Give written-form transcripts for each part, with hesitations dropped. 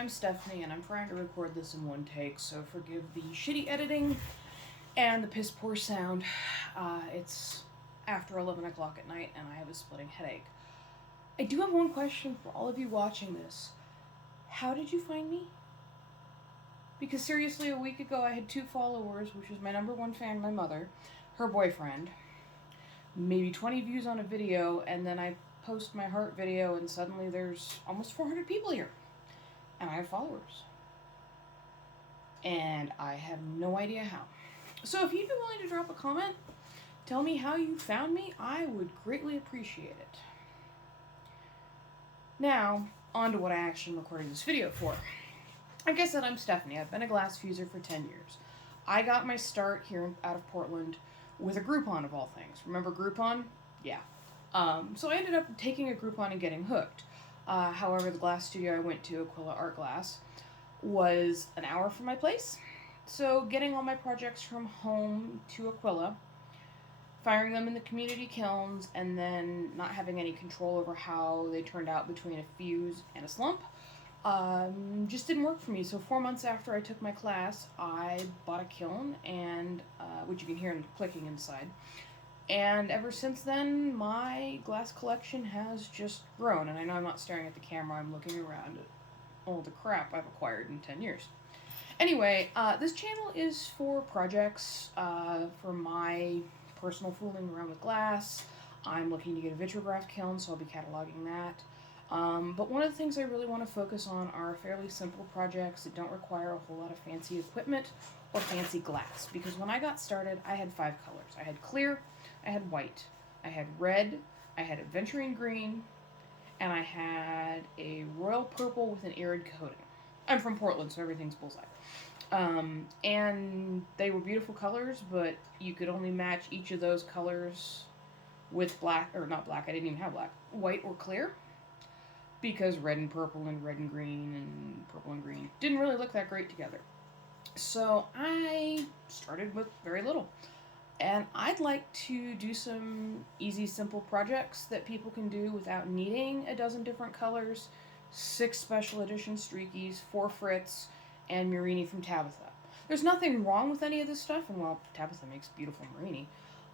I'm Stephanie, and I'm trying to record this in one take, so forgive the shitty editing and the piss poor sound. It's after 11 o'clock at night, and I have a splitting headache. I do have one question for all of you watching this. How did you find me? Because seriously, a week ago I had 2 followers, which was my number 1 fan, my mother, her boyfriend, maybe 20 views on a video, and then I post my heart video, and suddenly there's almost 400 people here. And I have followers. And I have no idea how. So if you'd be willing to drop a comment, tell me how you found me, I would greatly appreciate it. Now, on to what I actually recorded this video for. Like I said, I'm Stephanie. I've been a glass fuser for 10 years. I got my start here out of Portland with a Groupon of all things. Remember Groupon? Yeah. So I ended up taking a Groupon and getting hooked. However, the glass studio I went to, Aquila Art Glass, was an hour from my place. So getting all my projects from home to Aquila, firing them in the community kilns, and then not having any control over how they turned out between a fuse and a slump, just didn't work for me. So 4 months after I took my class, I bought a kiln, and which you can hear clicking inside. And ever since then, my glass collection has just grown. And I know I'm not staring at the camera, I'm looking around at all the crap I've acquired in 10 years. Anyway, this channel is for projects, for my personal fooling around with glass. I'm looking to get a vitrograph kiln, so I'll be cataloging that. But one of the things I really want to focus on are fairly simple projects that don't require a whole lot of fancy equipment or fancy glass. Because when I got started, I had 5 colors. I had clear, I had white, I had red, I had aventurine green, and I had a royal purple with an irid coating. I'm from Portland, so everything's bullseye. And they were beautiful colors, but you could only match each of those colors with black, or not black, I didn't even have black, white or clear, because red and purple and red and green and purple and green didn't really look that great together. So I started with very little. And I'd like to do some easy, simple projects that people can do without needing a dozen different colors, 6 special edition streakies, 4 Fritz, and Murini from Tabitha. There's nothing wrong with any of this stuff, and while Tabitha makes beautiful Murini,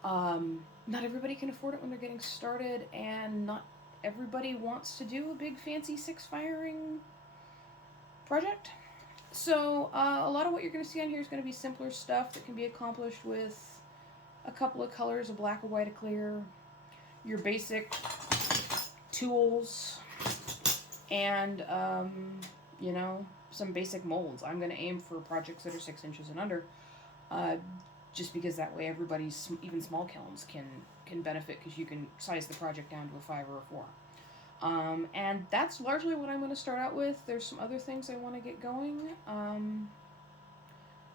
not everybody can afford it when they're getting started, and not everybody wants to do a big fancy 6-firing project. So a lot of what you're going to see on here is going to be simpler stuff that can be accomplished with a couple of colors, a black, a white, a clear, your basic tools, and, you know, some basic molds. I'm going to aim for projects that are 6 inches and under, just because that way everybody's, even small kilns, can benefit, because you can size the project down to a 5 or a 4. And that's largely what I'm going to start out with. There's some other things I want to get going.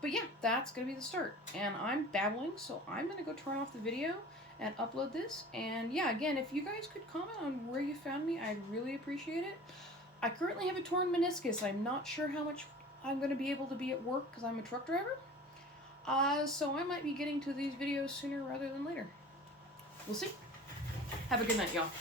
But yeah, that's going to be the start. And I'm babbling, so I'm going to go turn off the video and upload this. And yeah, again, if you guys could comment on where you found me, I'd really appreciate it. I currently have a torn meniscus. I'm not sure how much I'm going to be able to be at work because I'm a truck driver. So I might be getting to these videos sooner rather than later. We'll see. Have a good night, y'all.